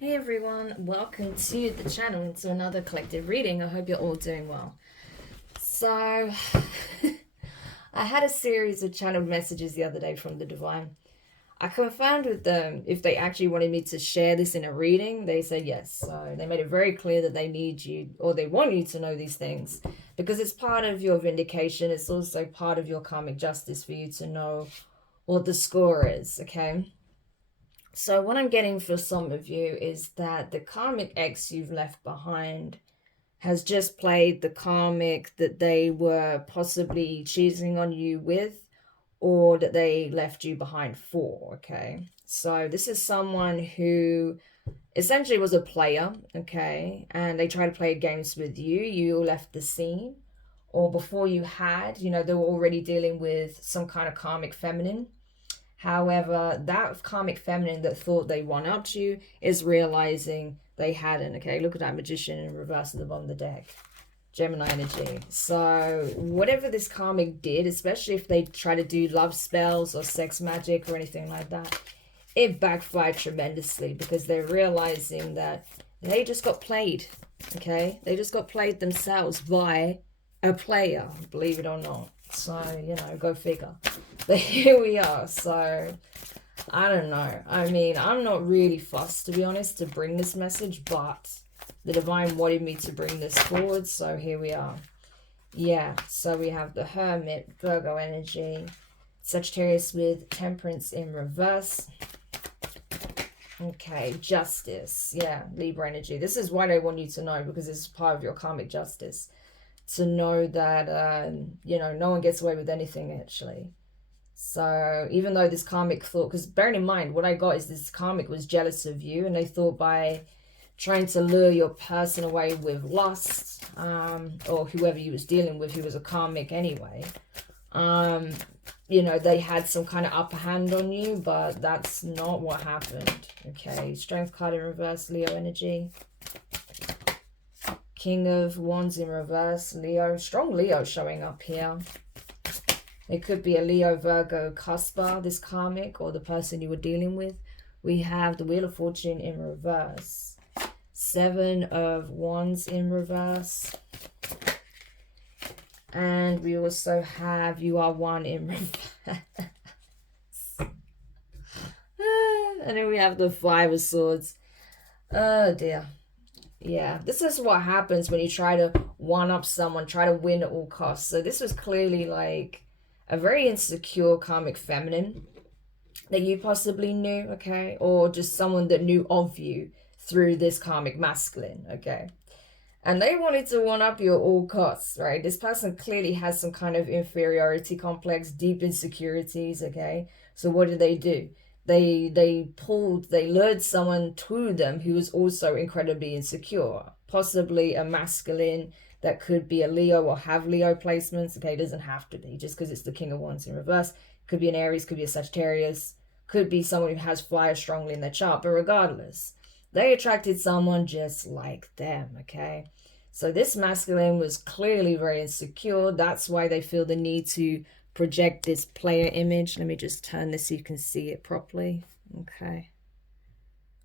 Hey everyone, welcome to the channel and to another collective reading. I hope you're all doing well. So, I had a series of channeled messages the other day from the Divine. I confirmed with them if they actually wanted me to share this in a reading. They said yes. So, they made it very clear that they need you or they want you to know these things because it's part of your vindication. It's also part of your karmic justice for you to know what the score is, okay? So what I'm getting for some of you is that the karmic ex you've left behind has just played the karmic that they were possibly cheating on you with, or that they left you behind for, okay? So this is someone who essentially was a player, okay? And they tried to play games with you. You left the scene, or before you had, they were already dealing with some kind of karmic feminine. However, that karmic feminine that thought they one-upped you is realizing they hadn't, okay? Look at that magician in reverse at the bottom of the deck. Gemini energy. So whatever this karmic did, especially if they try to do love spells or sex magic or anything like that, it backfired tremendously because they're realizing that they just got played, okay? They just got played themselves by a player, believe it or not. So, go figure. But here we are. So, I don't know. I mean, I'm not really fussed, to be honest, to bring this message, but the Divine wanted me to bring this forward. So, here we are. Yeah. So, we have the Hermit, Virgo energy, Sagittarius with Temperance in reverse. Okay, Justice. Yeah, Libra energy. This is what I want you to know because this is part of your karmic justice. To know that, no one gets away with anything, actually. So even though this karmic thought, because bearing in mind, what I got is this karmic was jealous of you, and they thought by trying to lure your person away with lust, or whoever you was dealing with, who was a karmic anyway, they had some kind of upper hand on you, but that's not what happened. Okay, Strength card in reverse, Leo energy. King of Wands in reverse, Leo. Strong Leo showing up here. It could be a Leo, Virgo, Cuspa, this karmic, or the person you were dealing with. We have the Wheel of Fortune in reverse. Seven of Wands in reverse. And we also have You Are One in reverse. And then we have the Five of Swords. Oh dear. Yeah, this is what happens when you try to one-up someone, try to win at all costs. So this was clearly like a very insecure karmic feminine that you possibly knew, okay? Or just someone that knew of you through this karmic masculine, okay? And they wanted to one-up you at all costs, right? This person clearly has some kind of inferiority complex, deep insecurities, okay? So what do? They lured someone to them who was also incredibly insecure, possibly a masculine that could be a Leo or have Leo placements. Okay, it doesn't have to be just because it's the King of Wands in reverse. Could be an Aries, could be a Sagittarius, could be someone who has fire strongly in their chart, but regardless, they attracted someone just like them, okay? So this masculine was clearly very insecure. That's why they feel the need to project this player image. Let me just turn this so you can see it properly. Okay.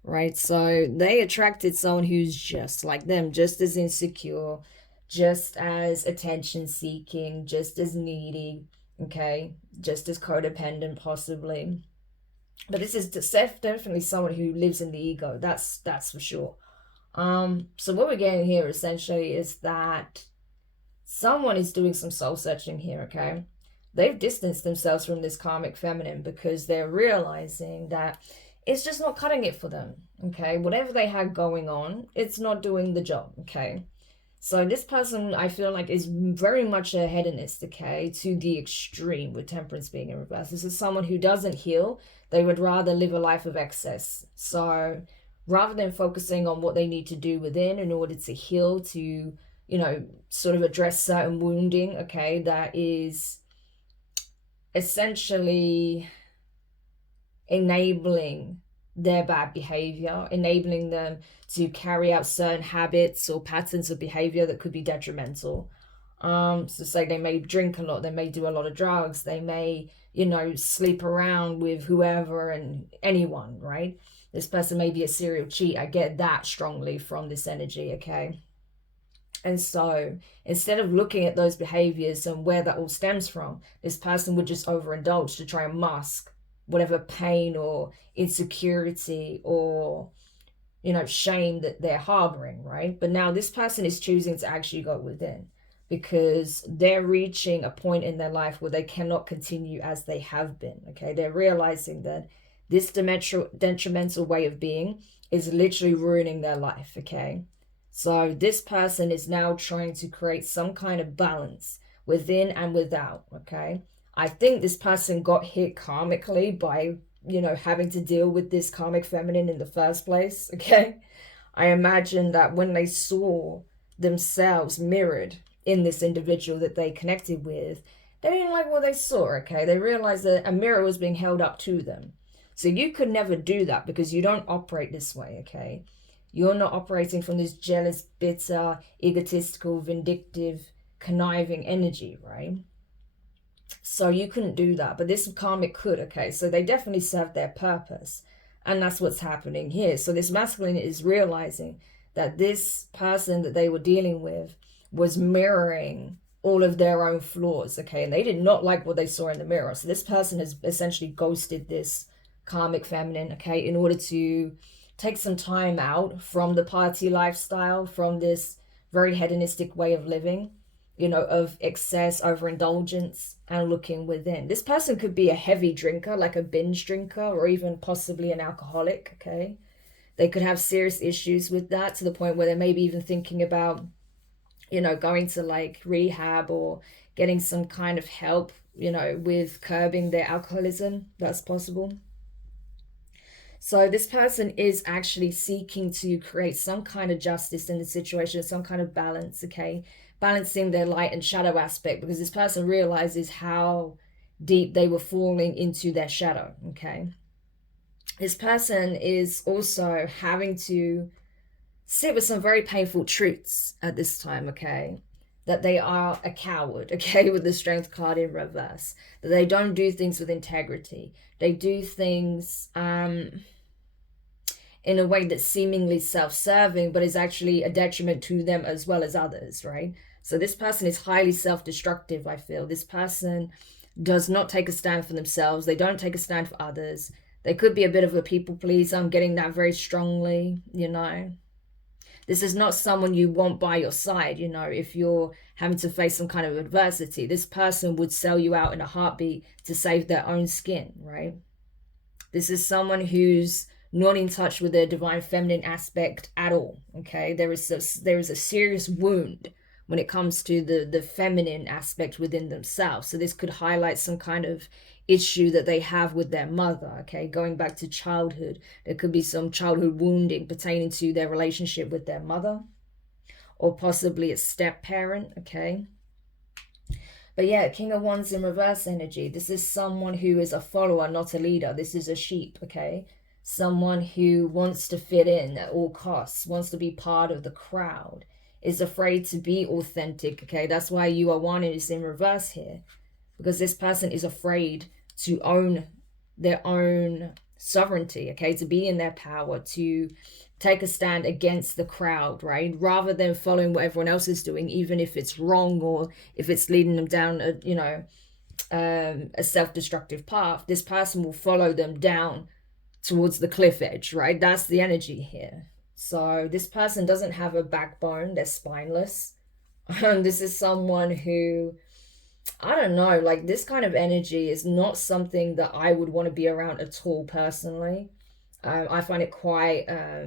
Right, so they attracted someone who's just like them, just as insecure, just as attention seeking, just as needy, okay, just as codependent possibly. But this is definitely someone who lives in the ego. That's for sure. So what we're getting here essentially is that someone is doing some soul searching here, okay? They've distanced themselves from this karmic feminine because they're realizing that it's just not cutting it for them, okay? Whatever they had going on, it's not doing the job, okay? So this person, I feel like, is very much a hedonist, okay, to the extreme with Temperance being in reverse. This is someone who doesn't heal. They would rather live a life of excess. So rather than focusing on what they need to do within in order to heal, to, sort of address certain wounding, okay, that is essentially enabling their bad behavior, enabling them to carry out certain habits or patterns of behavior that could be detrimental. So say they may drink a lot, they may do a lot of drugs, they may, sleep around with whoever and anyone, right? This person may be a serial cheat. I get that strongly from this energy, okay? And so instead of looking at those behaviors and where that all stems from, this person would just overindulge to try and mask whatever pain or insecurity or, you know, shame that they're harboring, right? But now this person is choosing to actually go within because they're reaching a point in their life where they cannot continue as they have been, okay? They're realizing that this detrimental way of being is literally ruining their life, okay? So this person is now trying to create some kind of balance within and without, okay? I think this person got hit karmically by, you know, having to deal with this karmic feminine in the first place, okay? I imagine that when they saw themselves mirrored in this individual that they connected with, they didn't like what they saw, okay? They realized that a mirror was being held up to them. So you could never do that because you don't operate this way, okay? You're not operating from this jealous, bitter, egotistical, vindictive, conniving energy, right? So you couldn't do that, but this karmic could, okay? So they definitely served their purpose. And that's what's happening here. So this masculine is realizing that this person that they were dealing with was mirroring all of their own flaws, okay? And they did not like what they saw in the mirror. So this person has essentially ghosted this karmic feminine, okay, in order to take some time out from the party lifestyle, from this very hedonistic way of living, you know, of excess, overindulgence, and looking within. This person could be a heavy drinker, like a binge drinker, or even possibly an alcoholic, okay? They could have serious issues with that to the point where they're maybe even thinking about, you know, going to like rehab or getting some kind of help, you know, with curbing their alcoholism. That's possible. So this person is actually seeking to create some kind of justice in the situation, some kind of balance, okay? Balancing their light and shadow aspect, because this person realizes how deep they were falling into their shadow, okay? This person is also having to sit with some very painful truths at this time, okay? That they are a coward, okay, with the Strength card in reverse. That they don't do things with integrity. They do things in a way that's seemingly self-serving, but is actually a detriment to them as well as others, right? So this person is highly self-destructive, I feel. This person does not take a stand for themselves. They don't take a stand for others. They could be a bit of a people pleaser. I'm getting that very strongly, you know. This is not someone you want by your side, you know, if you're having to face some kind of adversity. This person would sell you out in a heartbeat to save their own skin, right? This is someone who's not in touch with their divine feminine aspect at all, okay? There is a serious wound when it comes to the feminine aspect within themselves. So this could highlight some kind of issue that they have with their mother, okay? Going back to childhood, there could be some childhood wounding pertaining to their relationship with their mother, or possibly a step parent, okay? But yeah, King of Wands in reverse energy. This is someone who is a follower, not a leader. This is a sheep, okay? Someone who wants to fit in at all costs, wants to be part of the crowd, is afraid to be authentic, okay? That's why you are one is in reverse here, because this person is afraid to own their own sovereignty, okay? To be in their power, to take a stand against the crowd, right? Rather than following what everyone else is doing, even if it's wrong or if it's leading them down a, you know, a self-destructive path, this person will follow them down towards the cliff edge, right? That's the energy here. So this person doesn't have a backbone. They're spineless. This is someone who, I don't know, like this kind of energy is not something that I would want to be around at all personally. I find it quite, I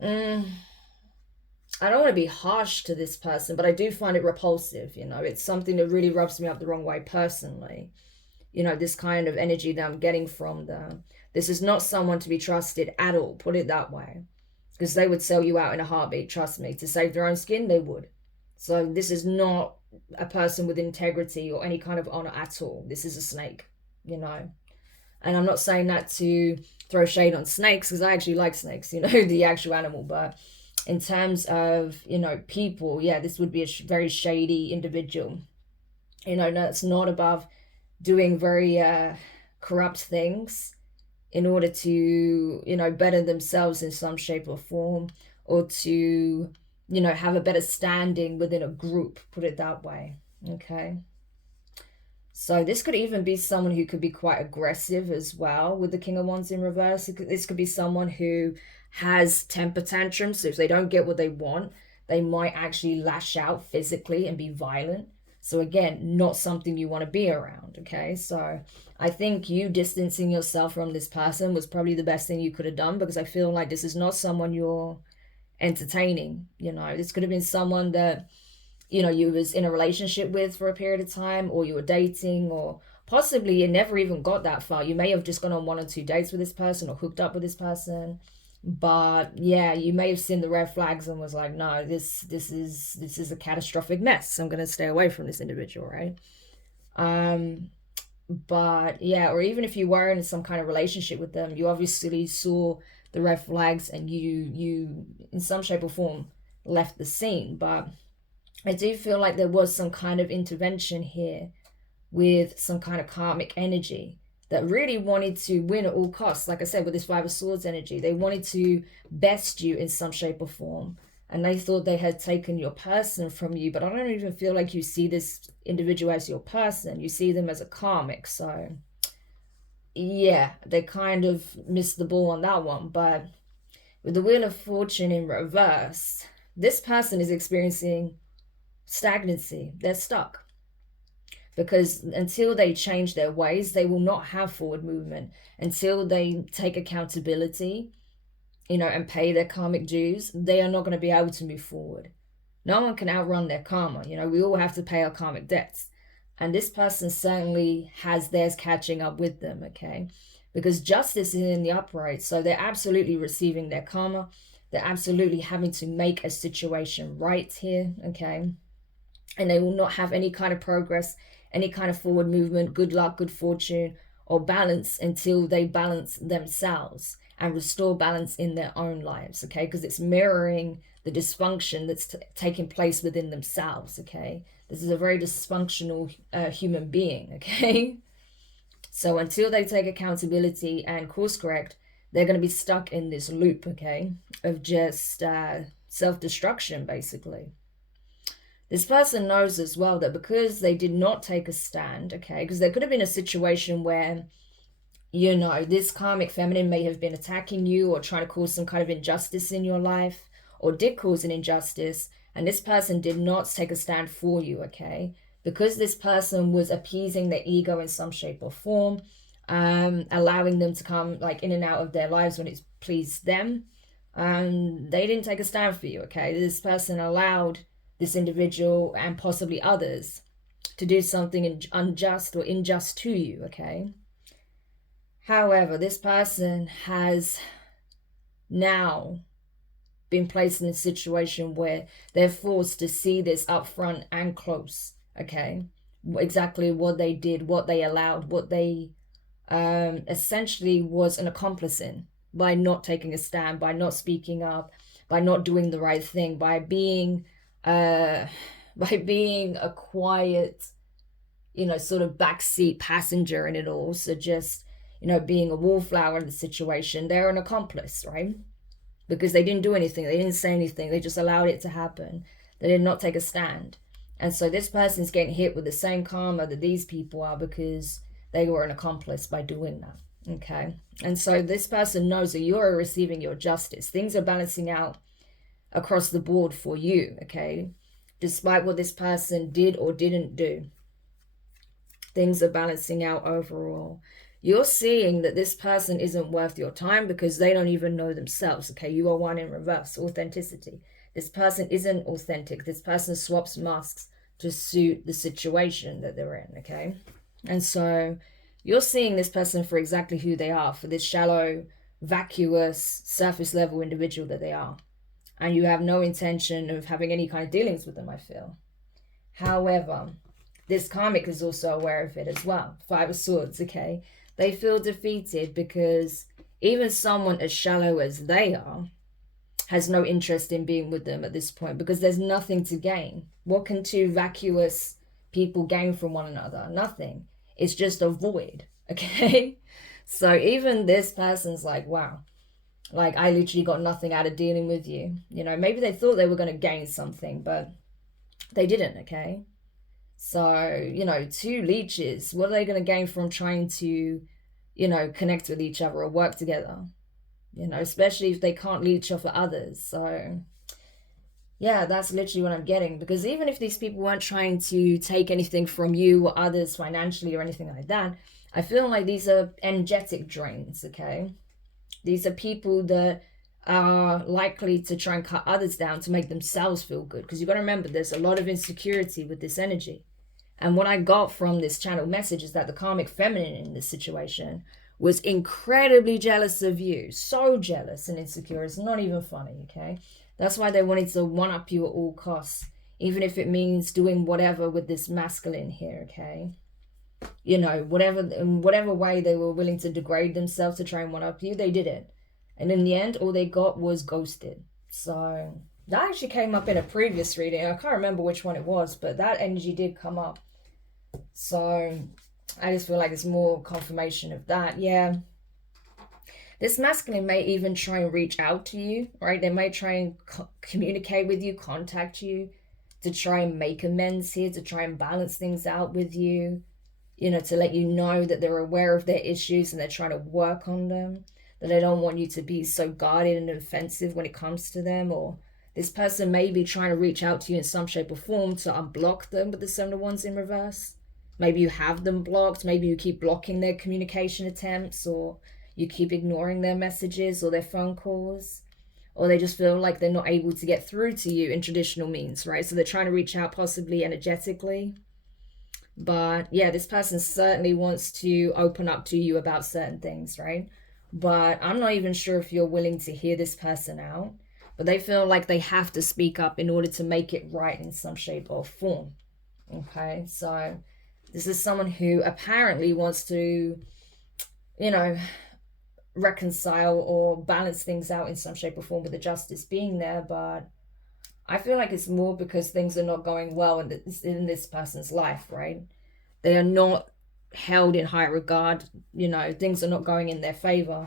don't want to be harsh to this person, but I do find it repulsive, you know. It's something that really rubs me up the wrong way personally. You know, this kind of energy that I'm getting from them. This is not someone to be trusted at all, put it that way. Because they would sell you out in a heartbeat, trust me. To save their own skin, they would. So this is not a person with integrity or any kind of honor at all. This is a snake, you know. And I'm not saying that to throw shade on snakes, because I actually like snakes, you know, the actual animal. But in terms of, you know, people, yeah, this would be a very shady individual. You know, that's not above doing very corrupt things, in order to, you know, better themselves in some shape or form, or to, you know, have a better standing within a group, put it that way. Okay. So this could even be someone who could be quite aggressive as well with the King of Wands in reverse. This could be someone who has temper tantrums. So if they don't get what they want, they might actually lash out physically and be violent. So again, not something you want to be around, okay? So I think you distancing yourself from this person was probably the best thing you could have done, because I feel like this is not someone you're entertaining. You know, this could have been someone that, you know, you was in a relationship with for a period of time, or you were dating, or possibly you never even got that far. You may have just gone on 1 or 2 dates with this person or hooked up with this person. But yeah, you may have seen the red flags and was like, no, this is a catastrophic mess. I'm gonna stay away from this individual, right? But yeah, or even if you were in some kind of relationship with them, you obviously saw the red flags and you in some shape or form left the scene. But I do feel like there was some kind of intervention here with some kind of karmic energy that really wanted to win at all costs. Like I said, with this Five of Swords energy, they wanted to best you in some shape or form. And they thought they had taken your person from you. But I don't even feel like you see this individual as your person. You see them as a karmic. So yeah, they kind of missed the ball on that one. But with the Wheel of Fortune in reverse, this person is experiencing stagnancy. They're stuck. Because until they change their ways, they will not have forward movement. Until they take accountability, you know, and pay their karmic dues, they are not going to be able to move forward. No one can outrun their karma. You know, we all have to pay our karmic debts. And this person certainly has theirs catching up with them, okay? Because justice is in the upright. So they're absolutely receiving their karma. They're absolutely having to make a situation right here, okay? And they will not have any kind of progress, any kind of forward movement, good luck, good fortune, or balance until they balance themselves and restore balance in their own lives, okay? Because it's mirroring the dysfunction that's taking place within themselves, okay? This is a very dysfunctional human being, okay? So until they take accountability and course correct, they're going to be stuck in this loop, okay, of just self-destruction, basically. This person knows as well that because they did not take a stand, okay, because there could have been a situation where, you know, this karmic feminine may have been attacking you or trying to cause some kind of injustice in your life, or did cause an injustice, and this person did not take a stand for you, okay? Because this person was appeasing their ego in some shape or form, allowing them to come like in and out of their lives when it pleased them, they didn't take a stand for you, okay? This person allowed this individual and possibly others to do something unjust or unjust to you, okay? However, this person has now been placed in a situation where they're forced to see this up front and close, okay? Exactly what they did, what they allowed, what they essentially was an accomplice in by not taking a stand, by not speaking up, by not doing the right thing, by being a quiet, you know, sort of backseat passenger in it all. So just, you know, being a wallflower in the situation. They're an accomplice, right? Because they didn't do anything. They didn't say anything. They just allowed it to happen. They did not take a stand. And so this person's getting hit with the same karma that these people are, because they were an accomplice by doing that, okay? And so this person knows that you're receiving your justice. Things are balancing out across the board for you, okay? Despite what this person did or didn't do, things are balancing out overall. You're seeing that this person isn't worth your time because they don't even know themselves, okay? You are one in reverse, authenticity. This person isn't authentic. This person swaps masks to suit the situation that they're in, okay? And so you're seeing this person for exactly who they are, for this shallow, vacuous, surface level individual that they are. And you have no intention of having any kind of dealings with them, I feel. However, this karmic is also aware of it as well. Five of Swords, okay? They feel defeated because even someone as shallow as they are has no interest in being with them at this point, because there's nothing to gain. What can two vacuous people gain from one another? Nothing. It's just a void, okay? So even this person's like, wow, like I literally got nothing out of dealing with you. You know, maybe they thought they were going to gain something, but they didn't, okay? So, you know, two leeches, what are they going to gain from trying to, you know, connect with each other or work together? You know, especially if they can't leech off of others. So, yeah, that's literally what I'm getting. Because even if these people weren't trying to take anything from you or others financially or anything like that, I feel like these are energetic drains, okay? These are people that are likely to try and cut others down to make themselves feel good. Because you've got to remember, there's a lot of insecurity with this energy. And what I got from this channel message is that the karmic feminine in this situation was incredibly jealous of you. So jealous and insecure. It's not even funny, okay? That's why they wanted to one-up you at all costs. Even if it means doing whatever with this masculine here, okay? You know, in whatever way they were willing to degrade themselves to try and one-up you, they did it. And in the end, all they got was ghosted. So that actually came up in a previous reading. I can't remember which one it was, but that energy did come up. So I just feel like it's more confirmation of that. Yeah. This masculine may even try and reach out to you, right? They may try and communicate with you, contact you to try and make amends here, to try and balance things out with you, you know, to let you know that they're aware of their issues and they're trying to work on them, that they don't want you to be so guarded and defensive when it comes to them. Or this person may be trying to reach out to you in some shape or form to unblock them with the Seven of Wands in reverse. Maybe you have them blocked. Maybe you keep blocking their communication attempts, or you keep ignoring their messages or their phone calls, or they just feel like they're not able to get through to you in traditional means, right? So they're trying to reach out possibly energetically. But yeah, this person certainly wants to open up to you about certain things, right? But I'm not even sure if you're willing to hear this person out. But they feel like they have to speak up in order to make it right in some shape or form. Okay, so this is someone who apparently wants to, you know, reconcile or balance things out in some shape or form with the justice being there. But I feel like it's more because things are not going well in this person's life, right? They are not held in high regard. You know, things are not going in their favor.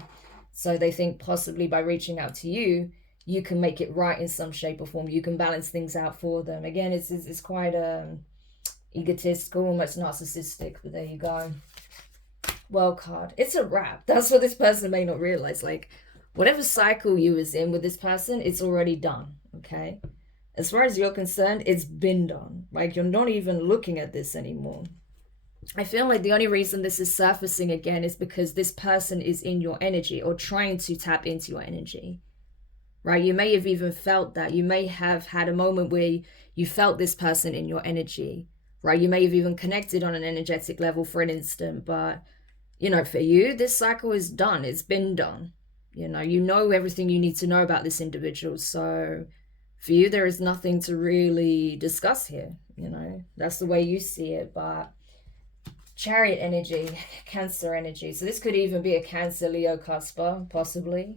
So they think possibly by reaching out to you, you can make it right in some shape or form. You can balance things out for them. Again, it's quite egotistical, almost narcissistic, but there you go. Well, card. It's a wrap. That's what this person may not realize. Like, whatever cycle you was in with this person, it's already done, okay? As far as you're concerned, it's been done. Like, you're not even looking at this anymore. I feel like the only reason this is surfacing again is because this person is in your energy or trying to tap into your energy, right? You may have even felt that. You may have had a moment where you felt this person in your energy, right? You may have even connected on an energetic level for an instant, but, you know, for you, this cycle is done. It's been done. You know everything you need to know about this individual. So for you, there is nothing to really discuss here. You know, that's the way you see it. But Chariot energy, Cancer energy. So this could even be a Cancer, Leo, Cusper, possibly.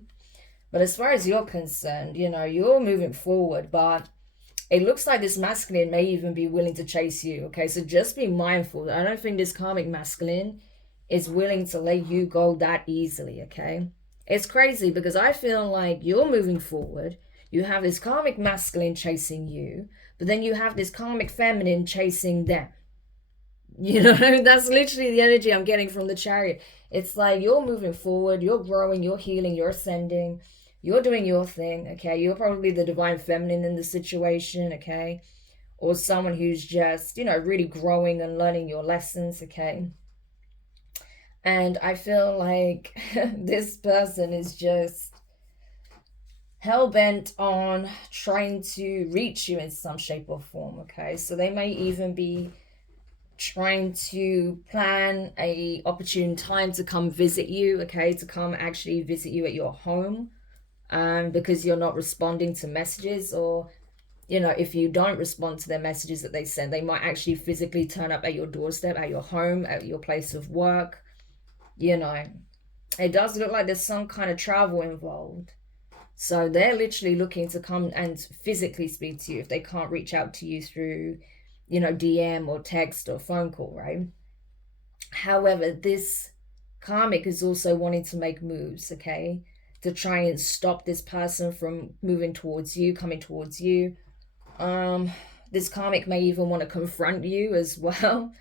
But as far as you're concerned, you know, you're moving forward, but it looks like this masculine may even be willing to chase you, okay? So just be mindful. I don't think this karmic masculine is willing to let you go that easily, okay? It's crazy because I feel like you're moving forward. You have this karmic masculine chasing you, but then you have this karmic feminine chasing them. You know, that's literally the energy I'm getting from the Chariot. It's like you're moving forward, you're growing, you're healing, you're ascending, you're doing your thing, okay? You're probably the divine feminine in the situation, okay? Or someone who's just, you know, really growing and learning your lessons, okay? And I feel like this person is just hell-bent on trying to reach you in some shape or form, okay? So they may even be trying to plan a opportune time to come visit you, okay? To come actually visit you at your home, because you're not responding to messages, or, you know, if you don't respond to their messages that they send, they might actually physically turn up at your doorstep, at your home, at your place of work. You know, it does look like there's some kind of travel involved. So they're literally looking to come and physically speak to you if they can't reach out to you through, you know, DM or text or phone call, right? However, this Karmic is also wanting to make moves, okay? To try and stop this person from moving towards you, coming towards you. This Karmic may even want to confront you as well.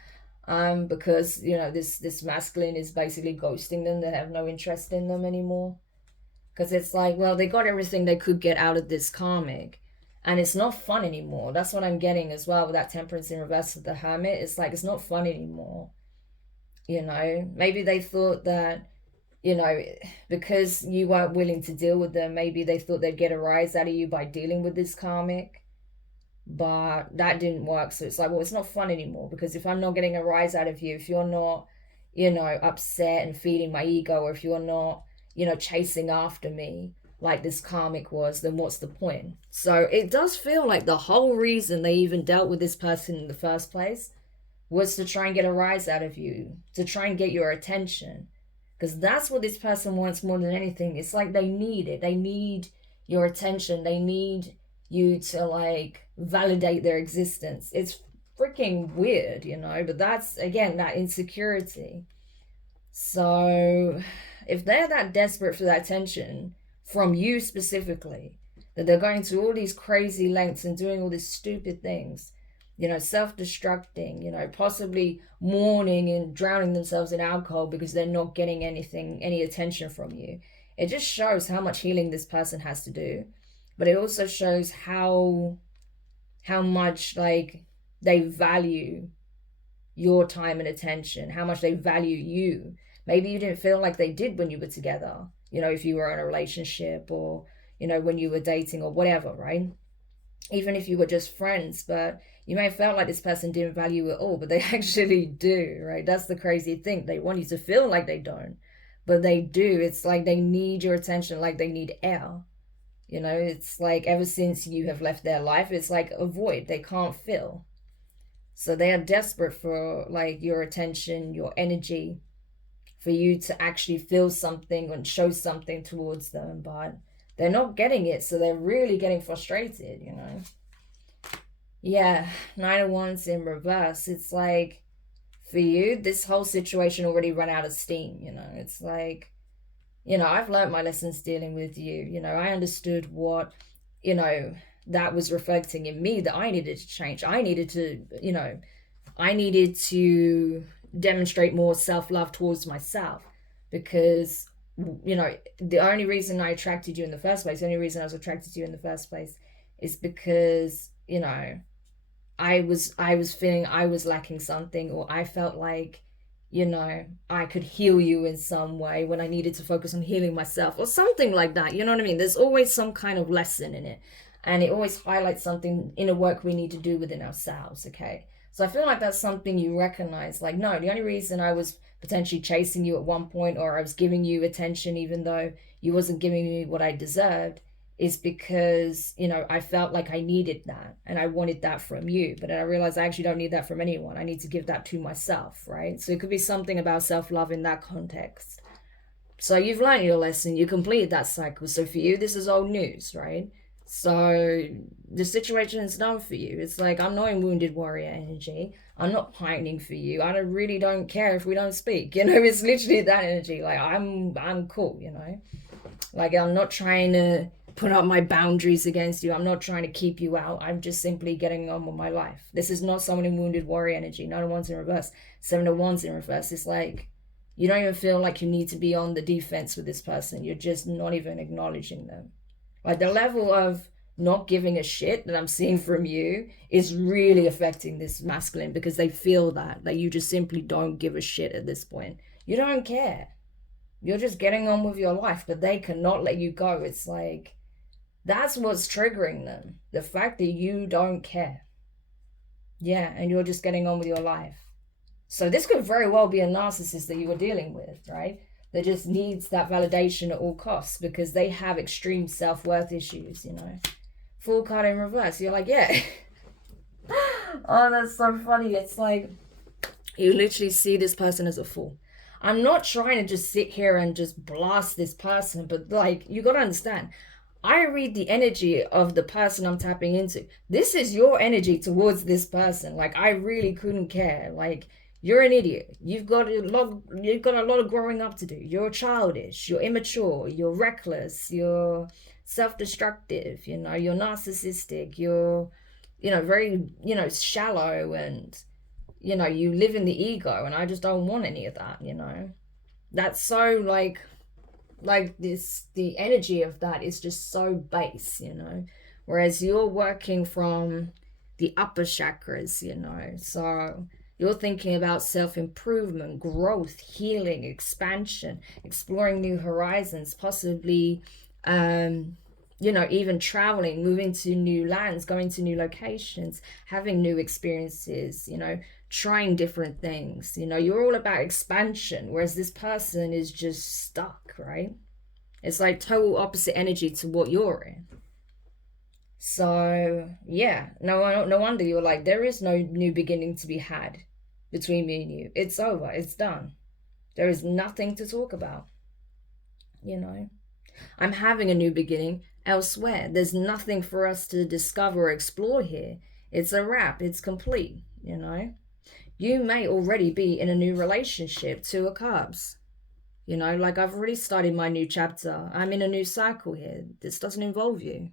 Because, you know, this masculine is basically ghosting them. They have no interest in them anymore. Because it's like, well, they got everything they could get out of this Karmic. And it's not fun anymore. That's what I'm getting as well with that Temperance in reverse of the Hermit. It's like, it's not fun anymore. You know, maybe they thought that, you know, because you weren't willing to deal with them, maybe they thought they'd get a rise out of you by dealing with this Karmic. But that didn't work. So it's like, well, it's not fun anymore, because if I'm not getting a rise out of you, if you're not, you know, upset and feeding my ego, or if you're not, you know, chasing after me like this Karmic was, then what's the point? So it does feel like the whole reason they even dealt with this person in the first place was to try and get a rise out of you, to try and get your attention. Because that's what this person wants more than anything. It's like they need it. They need your attention. They need you to, like, validate their existence. It's freaking weird, you know, but that's, again, that insecurity. So if they're that desperate for that attention from you specifically, that they're going to all these crazy lengths and doing all these stupid things, you know, self-destructing, you know, possibly mourning and drowning themselves in alcohol because they're not getting any attention from you. It just shows how much healing this person has to do. But it also shows how much, like, they value your time and attention, how much they value you. Maybe you didn't feel like they did when you were together, you know, if you were in a relationship, or, you know, when you were dating or whatever, right? Even if you were just friends, but you may have felt like this person didn't value you at all, but they actually do, right? That's the crazy thing. They want you to feel like they don't, but they do. It's like they need your attention, like they need air. You know, it's like ever since you have left their life, it's like a void they can't fill. So they are desperate for, like, your attention, your energy, for you to actually feel something and show something towards them, but they're not getting it, so they're really getting frustrated, you know. Yeah, Nine of Wands in reverse. It's like, for you, this whole situation already ran out of steam, you know. It's like, you know, I've learned my lessons dealing with you. You know, I understood what, you know, that was reflecting in me, that I needed to change. I needed to, you know, I needed to demonstrate more self-love towards myself, because, you know, the only reason I attracted you in the first place, the only reason I was attracted to you in the first place is because, you know, I was feeling I was lacking something, or I felt like, you know, I could heal you in some way when I needed to focus on healing myself, or something like that. You know what I mean? There's always some kind of lesson in it, and it always highlights something inner work we need to do within ourselves, okay? So I feel like that's something you recognize. Like, no, the only reason I was potentially chasing you at one point, or I was giving you attention even though you wasn't giving me what I deserved, is because, you know, I felt like I needed that and I wanted that from you. But then I realized I actually don't need that from anyone. I need to give that to myself, right? So it could be something about self-love in that context. So you've learned your lesson, you completed that cycle. So for you, this is old news, right? So the situation is done for you. It's like, I'm not in wounded warrior energy. I'm not pining for you. I really don't care if we don't speak. You know, it's literally that energy. Like, I'm cool, you know? Like, I'm not trying to put up my boundaries against you. I'm not trying to keep you out. I'm just simply getting on with my life. This is not someone in wounded warrior energy. Nine of Wands in reverse. Seven of Wands in reverse. It's like, you don't even feel like you need to be on the defense with this person. You're just not even acknowledging them. Like, the level of not giving a shit that I'm seeing from you is really affecting this masculine, because they feel that you just simply don't give a shit at this point. You don't care. You're just getting on with your life, but they cannot let you go. It's like, that's what's triggering them. The fact that you don't care. Yeah, and you're just getting on with your life. So this could very well be a narcissist that you were dealing with, right? That just needs that validation at all costs because they have extreme self-worth issues, you know. Fool card in reverse. You're like, yeah. Oh, that's so funny. It's like, you literally see this person as a fool. I'm not trying to just sit here and just blast this person, but, like, you got to understand, I read the energy of the person I'm tapping into. This is your energy towards this person. Like, I really couldn't care. Like, You're an idiot. You've got a lot of growing up to do. You're childish, you're immature, you're reckless, you're self-destructive, you're narcissistic, you're very, shallow, and you live in the ego, and I just don't want any of that. That's so like this, the energy of that is just so base, whereas you're working from the upper chakras, so you're thinking about self-improvement, growth, healing, expansion, exploring new horizons, possibly even traveling, moving to new lands, going to new locations, having new experiences, trying different things. You're all about expansion, whereas this person is just stuck, right? It's like total opposite energy to what you're in. So yeah, no wonder you're like, there is no new beginning to be had between me and you. It's over. It's done. There is nothing to talk about. I'm having a new beginning elsewhere. There's nothing for us to discover or explore here. It's a wrap. It's complete. You may already be in a new relationship, Two of Cups. Like, I've already started my new chapter. I'm in a new cycle here. This doesn't involve you.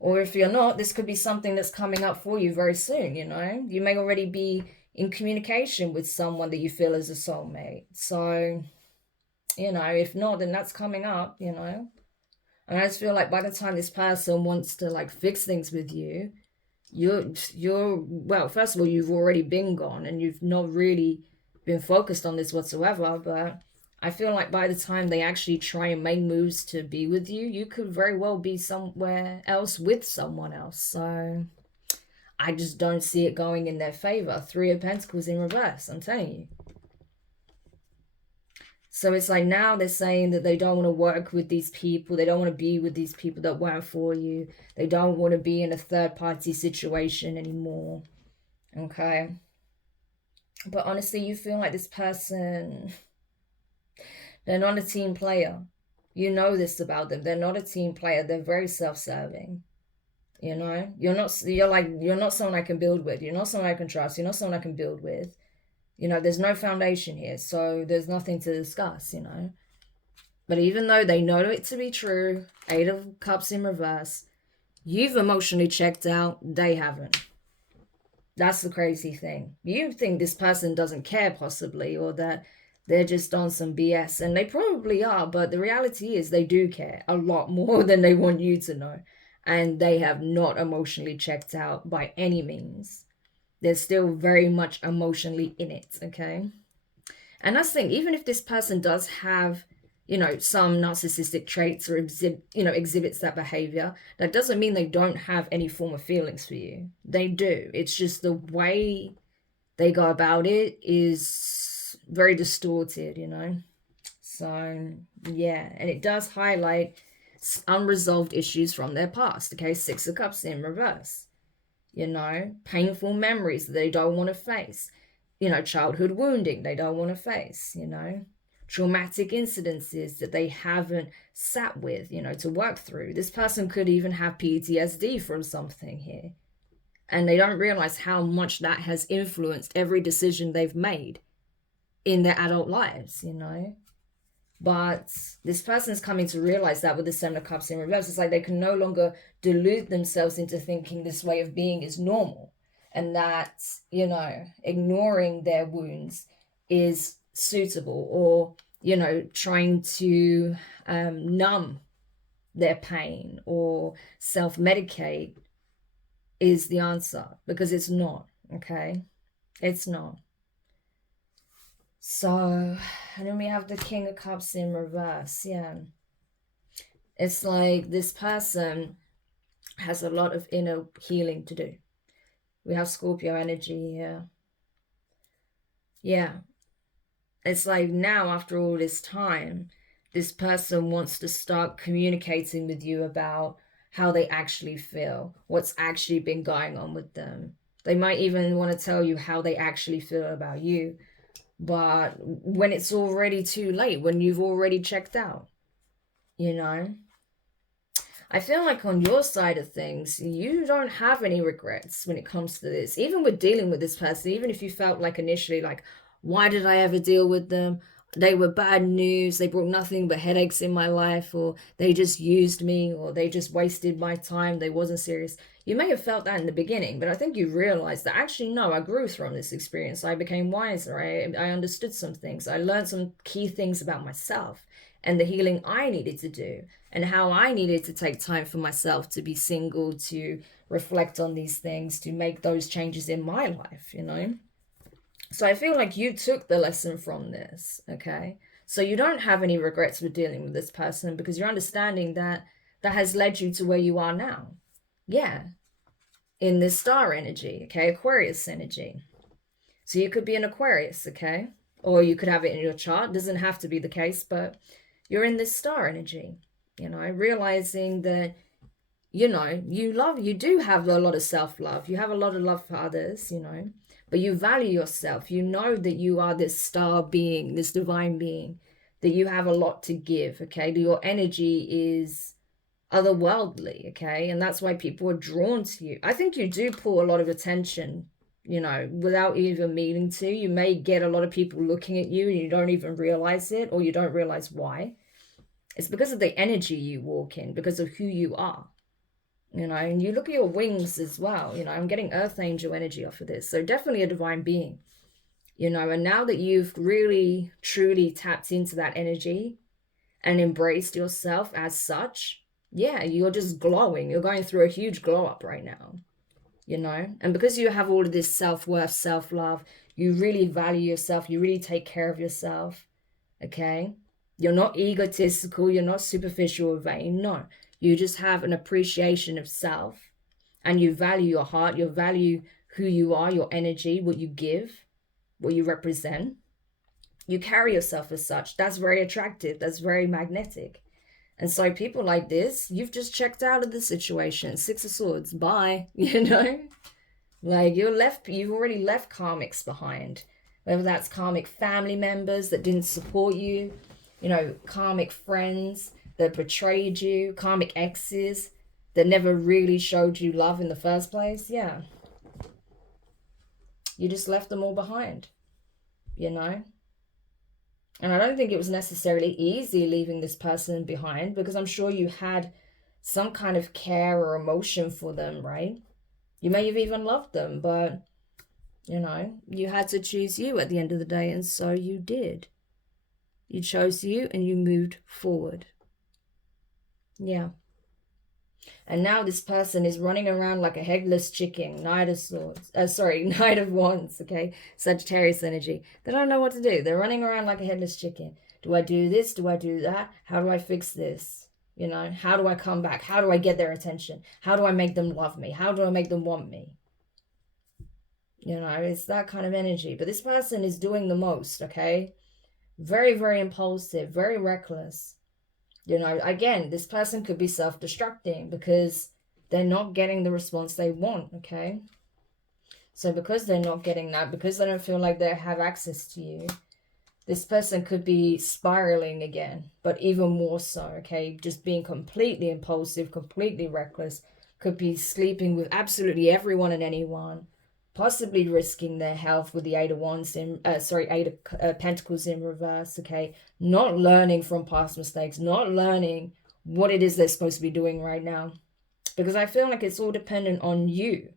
Or if you're not, this could be something that's coming up for you very soon. You may already be in communication with someone that you feel is a soulmate. So, if not, then that's coming up, And I just feel like by the time this person wants to like fix things with you, you're well, first of all, you've already been gone and you've not really been focused on this whatsoever. But I feel like by the time they actually try and make moves to be with you, you could very well be somewhere else with someone else. So I just don't see it going in their favor. Three of Pentacles in reverse, I'm telling you. So it's like now they're saying that they don't want to work with these people. They don't want to be with these people that weren't for you. They don't want to be in a third-party situation anymore. Okay? But honestly, you feel like this person, they're not a team player. You know this about them. They're not a team player. They're very self-serving. You're not someone I can build with. You're not someone I can trust. You're not someone I can build with. There's no foundation here, so there's nothing to discuss, But even though they know it to be true, Eight of Cups in reverse, you've emotionally checked out, they haven't. That's the crazy thing. You think this person doesn't care, possibly, or that they're just on some BS, and they probably are, but the reality is they do care a lot more than they want you to know, and they have not emotionally checked out by any means. They're still very much emotionally in it, okay? And that's the thing, even if this person does have, some narcissistic traits or exhibits that behavior, that doesn't mean they don't have any form of feelings for you. They do. It's just the way they go about it is very distorted, So, yeah, and it does highlight unresolved issues from their past, okay? Six of Cups in reverse. Painful memories that they don't want to face, childhood wounding they don't want to face, traumatic incidences that they haven't sat with, to work through. This person could even have PTSD from something here, and they don't realize how much that has influenced every decision they've made in their adult lives, But this person's coming to realize that with the Seven of Cups in reverse. It's like they can no longer delude themselves into thinking this way of being is normal, and that, ignoring their wounds is suitable, or, trying to numb their pain or self-medicate is the answer, because it's not, okay? It's not. So, and then we have the King of Cups in reverse, yeah. It's like this person has a lot of inner healing to do. We have Scorpio energy here. Yeah. It's like now, after all this time, this person wants to start communicating with you about how they actually feel, what's actually been going on with them. They might even want to tell you how they actually feel about you. But when it's already too late, when you've already checked out, I feel like on your side of things, you don't have any regrets when it comes to this. Even with dealing with this person, even if you felt like initially like, why did I ever deal with them? They were bad news. They brought nothing but headaches in my life, or they just used me, or they just wasted my time. They wasn't serious. You may have felt that in the beginning, but I think you realized that actually, no, I grew from this experience. I became wiser. I understood some things. I learned some key things about myself and the healing I needed to do, and how I needed to take time for myself to be single, to reflect on these things, to make those changes in my life, you know? So I feel like you took the lesson from this, okay? So you don't have any regrets with dealing with this person, because you're understanding that that has led you to where you are now. Yeah. In this star energy, okay? Aquarius energy. So you could be an Aquarius, okay? Or you could have it in your chart. Doesn't have to be the case, but you're in this star energy, you know, realizing that, you know, you do have a lot of self-love. You have a lot of love for others, you know, but you value yourself. You know that you are this star being, this divine being, that you have a lot to give, okay? Your energy is otherworldly, okay? And that's why people are drawn to you. I think you do pull a lot of attention, you know, without even meaning to. You may get a lot of people looking at you and you don't even realize it, or you don't realize why. It's because of the energy you walk in, because of who you are. You know, and you look at your wings as well. You know, I'm getting earth angel energy off of this. So definitely a divine being, you know, and now that you've really, truly tapped into that energy and embraced yourself as such, yeah, you're just glowing. You're going through a huge glow up right now, you know, and because you have all of this self-worth, self-love, you really value yourself. You really take care of yourself, okay? You're not egotistical. You're not superficial or vain. No. You just have an appreciation of self, and you value your heart, you value who you are, your energy, what you give, what you represent. You carry yourself as such. That's very attractive. That's very magnetic. And so people like this, you've just checked out of the situation. 6 of Swords, bye, you know? Like you've already left karmics behind. Whether that's karmic family members that didn't support you, you know, karmic friends that betrayed you, karmic exes that never really showed you love in the first place. Yeah. You just left them all behind, you know? And I don't think it was necessarily easy leaving this person behind, because I'm sure you had some kind of care or emotion for them, right? You may have even loved them, but, you know, you had to choose you at the end of the day, and so you did. You chose you and you moved forward. Yeah. And now this person is running around like a headless chicken. Knight of Swords. Knight of Wands, okay? Sagittarius energy. They don't know what to do. They're running around like a headless chicken. Do I do this? Do I do that? How do I fix this? You know, how do I come back? How do I get their attention? How do I make them love me? How do I make them want me? You know, it's that kind of energy. But this person is doing the most, okay? Very, very impulsive, very reckless. You know, again, this person could be self-destructing because they're not getting the response they want, okay? So because they're not getting that, because they don't feel like they have access to you, this person could be spiraling again, but even more so, okay? Just being completely impulsive, completely reckless, could be sleeping with absolutely everyone and anyone, possibly risking their health with the Eight of Wands Eight of Pentacles in reverse, okay? Not learning from past mistakes, not learning what it is they're supposed to be doing right now. Because I feel like it's all dependent on you.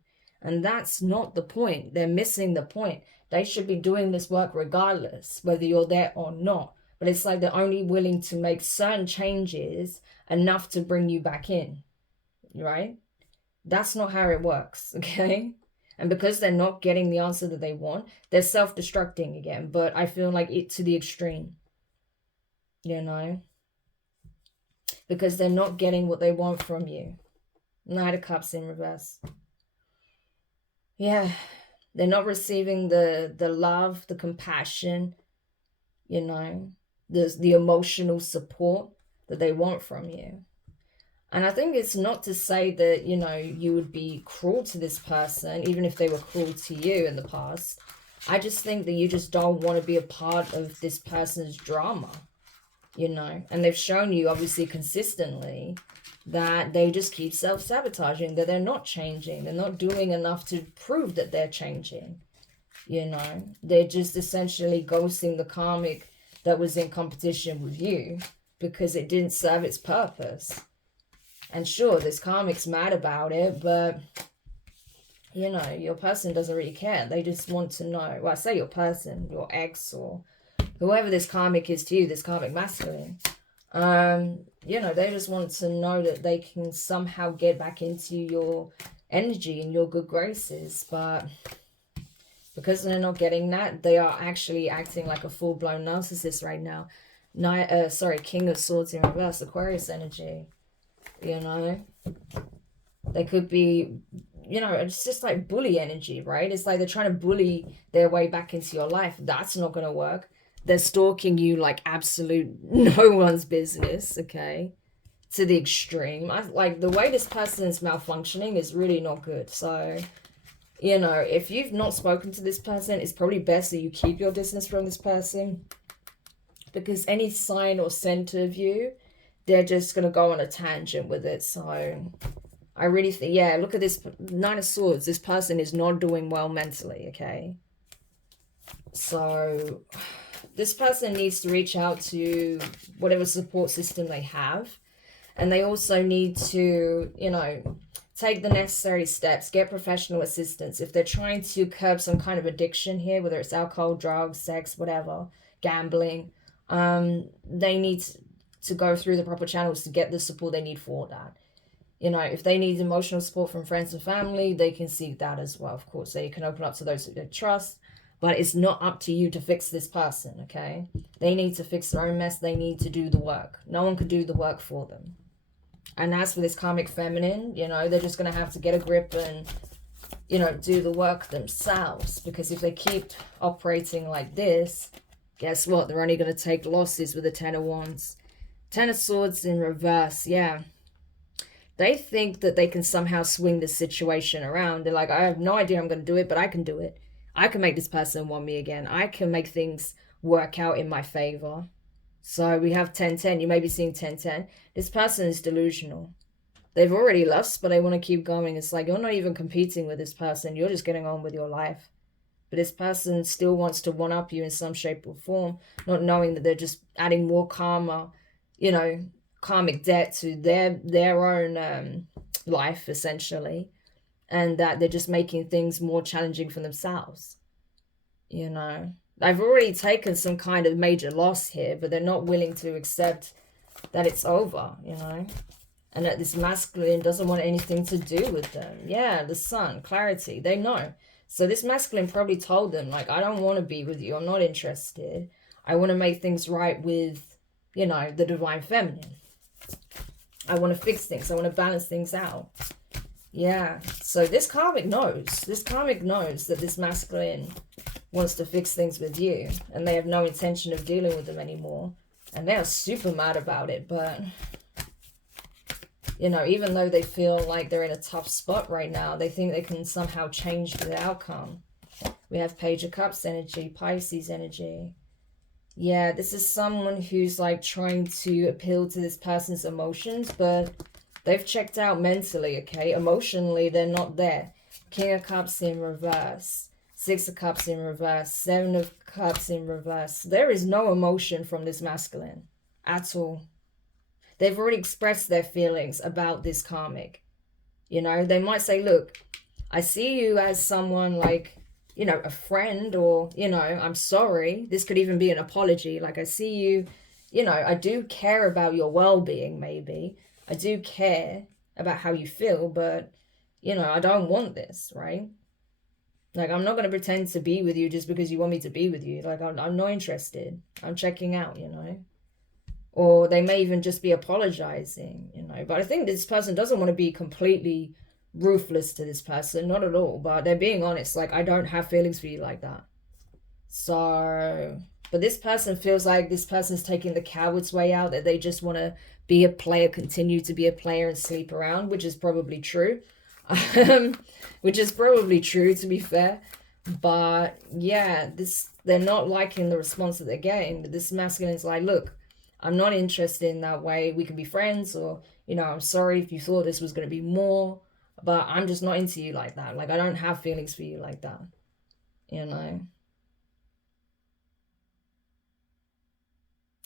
And that's not the point. They're missing the point. They should be doing this work regardless, whether you're there or not. But it's like they're only willing to make certain changes enough to bring you back in, right? That's not how it works, okay? And because they're not getting the answer that they want, they're self-destructing again. But I feel like it to the extreme, you know? Because they're not getting what they want from you. Knight of Cups in reverse. Yeah, they're not receiving the love, the compassion, you know, the emotional support that they want from you. And I think it's not to say that, you know, you would be cruel to this person, even if they were cruel to you in the past. I just think that you just don't want to be a part of this person's drama, you know. And they've shown you, obviously, consistently that they just keep self-sabotaging, that they're not changing, they're not doing enough to prove that they're changing. You know, they're just essentially ghosting the karmic that was in competition with you because it didn't serve its purpose. And sure, this karmic's mad about it, but you know, your person doesn't really care. They just want to know. Well, I say your person, your ex, or whoever this karmic is to you, this karmic masculine. You know, they just want to know that they can somehow get back into your energy and your good graces, but because they're not getting that, they are actually acting like a full-blown narcissist right now. King of Swords in reverse, Aquarius energy. You know, they could be, you know, it's just like bully energy, right? It's like they're trying to bully their way back into your life. That's not going to work. They're stalking you like absolute no one's business, okay? To the extreme. Like the way this person's malfunctioning is really not good. So, you know, if you've not spoken to this person, it's probably best that you keep your distance from this person, because any sign or scent of you, they're just going to go on a tangent with it. So I really think, yeah, look at this Nine of Swords. This person is not doing well mentally, okay? So this person needs to reach out to whatever support system they have. And they also need to, you know, take the necessary steps, get professional assistance. If they're trying to curb some kind of addiction here, whether it's alcohol, drugs, sex, whatever, gambling, they need to go through the proper channels to get the support they need for that. You know, if they need emotional support from friends and family, they can seek that as well. Of course, they can open up to those who they trust, but it's not up to you to fix this person, okay? They need to fix their own mess. They need to do the work. No one could do the work for them. And as for this karmic feminine, you know, they're just going to have to get a grip and, you know, do the work themselves. Because if they keep operating like this, guess what? They're only going to take losses with the Ten of Wands. Ten of Swords in reverse, yeah. They think that they can somehow swing this situation around. They're like, I have no idea I'm going to do it, but I can do it. I can make this person want me again. I can make things work out in my favor. So we have 10-10. You may be seeing 10-10. This person is delusional. They've already lost, but they want to keep going. It's like you're not even competing with this person. You're just getting on with your life. But this person still wants to one-up you in some shape or form, not knowing that they're just adding more karma, you know, karmic debt to their own life, essentially. And that they're just making things more challenging for themselves. You know, they've already taken some kind of major loss here, but they're not willing to accept that it's over, you know, and that this masculine doesn't want anything to do with them. Yeah, the sun, clarity, they know. So this masculine probably told them, like, I don't want to be with you. I'm not interested. I want to make things right with, you know, the divine feminine. I want to fix things. I want to balance things out. Yeah, so this karmic knows. This karmic knows that this masculine wants to fix things with you, and they have no intention of dealing with them anymore. And they are super mad about it, but, you know, even though they feel like they're in a tough spot right now, they think they can somehow change the outcome. We have Page of Cups energy, Pisces energy. Yeah, this is someone who's like trying to appeal to this person's emotions, but they've checked out mentally, okay? Emotionally, they're not there. King of Cups in reverse. Six of Cups in reverse. Seven of Cups in reverse. There is no emotion from this masculine at all. They've already expressed their feelings about this karmic. You know, they might say, look, I see you as someone like, you know, a friend, or, you know, I'm sorry. This could even be an apology. Like, I see you, you know, I do care about your well-being, maybe. I do care about how you feel, but, you know, I don't want this, right? Like, I'm not going to pretend to be with you just because you want me to be with you. Like, I'm not interested. I'm checking out, you know. Or they may even just be apologizing, you know. But I think this person doesn't want to be completely ruthless to this person. Not at all. But they're being honest. Like, I don't have feelings for you like that. So, but this person feels like this person's taking the coward's way out. That they just want to be a player, continue to be a player and sleep around. Which is probably true. Which is probably true, to be fair. But yeah, they're not liking the response that they're getting. But this masculine's like, look, I'm not interested in that way. We can be friends, or, You know, I'm sorry if you thought this was going to be more, but I'm just not into you like that. Like, I don't have feelings for you like that, you know.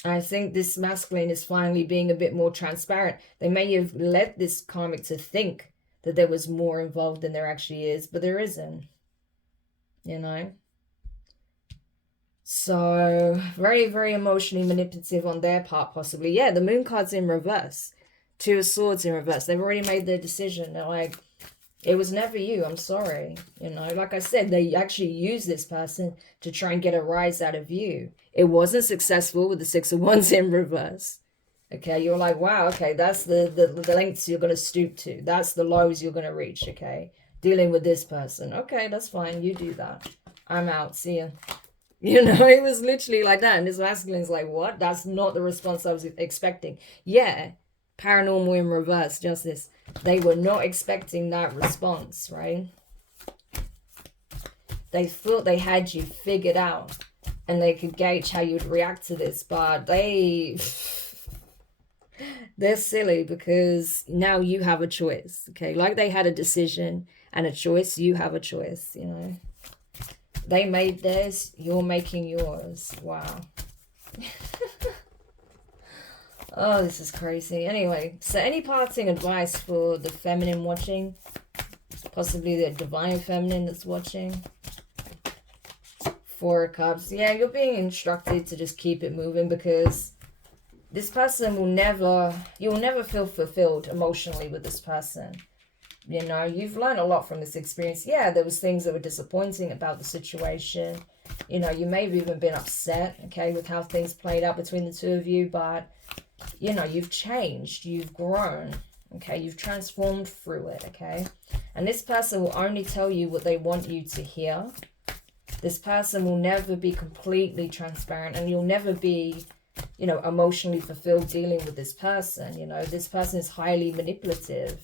I think this masculine is finally being a bit more transparent. They may have led this karmic to think that there was more involved than there actually is, but there isn't, you know. So, very, very emotionally manipulative on their part, possibly. Yeah, the moon card's in reverse. Two of Swords in reverse. They've already made their decision. They're like, it was never you. I'm sorry. You know, like I said, they actually use this person to try and get a rise out of you. It wasn't successful with the Six of Wands in reverse. Okay, you're like, wow, okay, that's the lengths you're going to stoop to. That's the lows you're going to reach, okay? Dealing with this person. Okay, that's fine. You do that. I'm out. See ya. You know, it was literally like that. And this masculine's like, what? That's not the response I was expecting. Yeah, paranormal in reverse, justice. They were not expecting that response, right? They thought they had you figured out and they could gauge how you'd react to this, but they're silly because now you have a choice, okay? Like they had a decision and a choice, you have a choice, you know? They made theirs, you're making yours. Wow. Oh, this is crazy. Anyway, so any parting advice for the feminine watching? Possibly the divine feminine that's watching? Four of Cups. Yeah, you're being instructed to just keep it moving because this person will never, you'll never feel fulfilled emotionally with this person. You know, you've learned a lot from this experience. Yeah, there was things that were disappointing about the situation. You know, you may have even been upset, okay, with how things played out between the two of you. But, you know, you've changed. You've grown, okay? You've transformed through it, okay? And this person will only tell you what they want you to hear. This person will never be completely transparent. And you'll never be, you know, emotionally fulfilled dealing with this person. You know, this person is highly manipulative.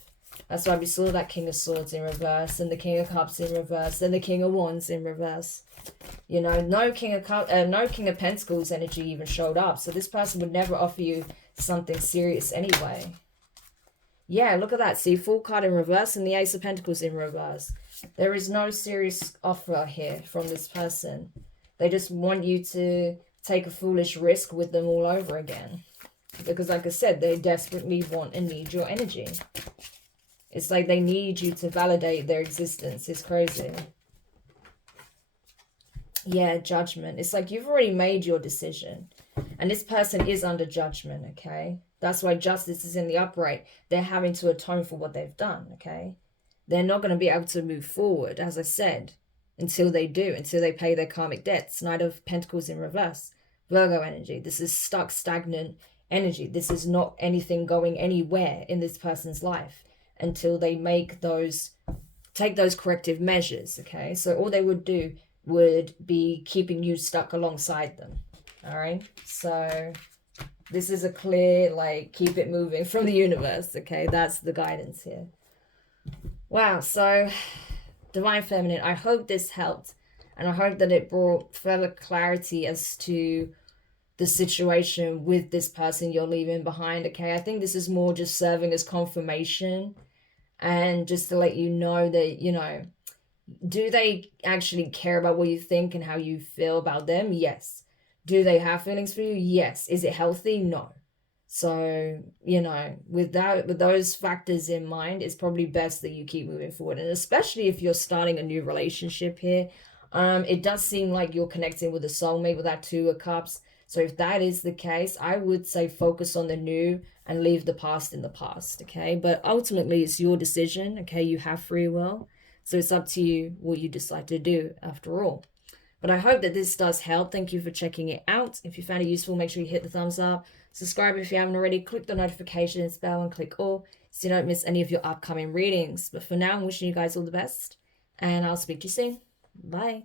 That's why we saw that King of Swords in reverse and the King of Cups in reverse and the King of Wands in reverse. You know, no King of Pentacles energy even showed up. So this person would never offer you something serious anyway. Yeah, look at that. See, Fool card in reverse and the Ace of Pentacles in reverse. There is no serious offer here from this person. They just want you to take a foolish risk with them all over again. Because like I said, they desperately want and need your energy. It's like they need you to validate their existence. It's crazy. Yeah, judgment. It's like you've already made your decision. And this person is under judgment, okay? That's why justice is in the upright. They're having to atone for what they've done, okay? They're not going to be able to move forward, as I said, until they do, until they pay their karmic debts. Knight of Pentacles in reverse. Virgo energy. This is stuck, stagnant energy. This is not anything going anywhere in this person's life until they take those corrective measures, okay? So all they would do would be keeping you stuck alongside them, all right? So this is a clear, like, keep it moving from the universe, okay? That's the guidance here. Wow, so Divine Feminine, I hope this helped, and I hope that it brought further clarity as to the situation with this person you're leaving behind, okay? I think this is more just serving as confirmation and just to let you know that, you know, do they actually care about what you think and how you feel about them? Yes. Do they have feelings for you? Yes. Is it healthy? No. So, you know, with those factors in mind, it's probably best that you keep moving forward. And especially if you're starting a new relationship here, it does seem like you're connecting with a soulmate with that Two of Cups. So if that is the case, I would say focus on the new and leave the past in the past, okay? But ultimately, it's your decision, okay? You have free will. So it's up to you what you decide to do after all. But I hope that this does help. Thank you for checking it out. If you found it useful, make sure you hit the thumbs up. Subscribe if you haven't already. Click the notifications bell and click all so you don't miss any of your upcoming readings. But for now, I'm wishing you guys all the best. And I'll speak to you soon. Bye.